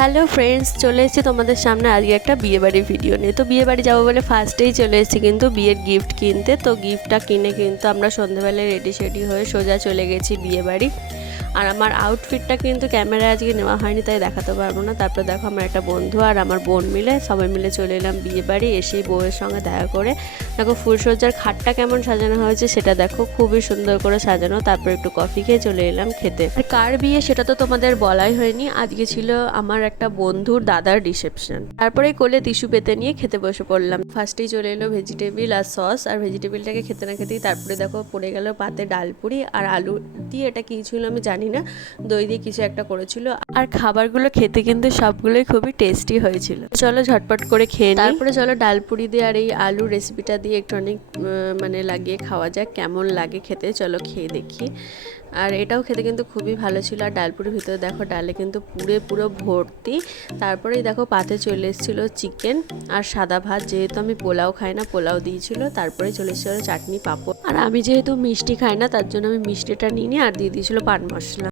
Hello friends, চলে এসেছি তোমাদের সামনে আজকে একটা বিয়েবাড়ির ভিডিও নিয়ে। তো বিয়েবাড়ি যাবো বলে ফার্স্টেই চলে এসেছি কিন্তু বিয়ের গিফট কিনতে। তো গিফটটা কিনে কিন্তু আমরা সন্ধ্যেবেলায় রেডি সেডি হয়ে সোজা চলে গেছি বিয়েবাড়ি। আর আমার আউটফিটটা কিন্তু ক্যামেরায় আজকে নেওয়া হয়নি, তাই দেখাতে পারবো না। তারপর দেখো আমার একটা বন্ধু আর আমার বোন মিলে সবাই মিলে চলে এলাম বিয়েবাড়ি। এসেই বউয়ের সঙ্গে দেখা করে দেখো ফুলসজ্জার খাটটা কেমন সাজানো হয়েছে সেটা দেখো, খুবই সুন্দর করে সাজানো। তারপর একটু কফি খেয়ে চলে এলাম খেতে। আর কার বিয়ে সেটা তো তোমাদের বলাই হয়নি, আজকে ছিল আমার একটা বন্ধুর দাদার রিসেপশন। তারপরে কোলে টিস্যু পেতে নিয়ে খেতে বসে পড়লাম। ফার্স্টেই চলে এলো ভেজিটেবিল আর সস, আর ভেজিটেবিলটাকে খেতে না খেতেই তারপরে দেখো পড়ে গেল পাতে ডালপুরি আর আলু দিয়ে, এটা কি ছিল আমি জানি না, দই দিয়ে কিছু একটা করেছিল। আর খাবারগুলো খেতে কিন্তু সবগুলোই খুবই টেস্টি হয়েছিল। চলো ঝটপট করে খেয়ে নিই। তারপরে চলো ডালপুরি দিয়ে আর এই আলু রেসিপিটা দিয়ে একটু অনেক মানে লাগিয়ে খাওয়া যাক, কেমন লাগে খেতে। চলো খেয়ে দেখি। আর এটাও খেতে কিন্তু খুবই ভালো ছিল। আর ডালপুরির ভিতরে দেখো ডালে কিন্তু পুরো ভর্তি। তারপরেই দেখো পাতে চলে এসেছিলো চিকেন আর সাদা ভাত, যেহেতু আমি পোলাও খাই না পোলাও দিয়েছিল। তারপরে চলে এসেছিলো চাটনি পাঁপড়, আর আমি যেহেতু মিষ্টি খাই না তার জন্য আমি মিষ্টিটা নিয়ে আর দিয়ে দিয়েছিলো পান মশলা।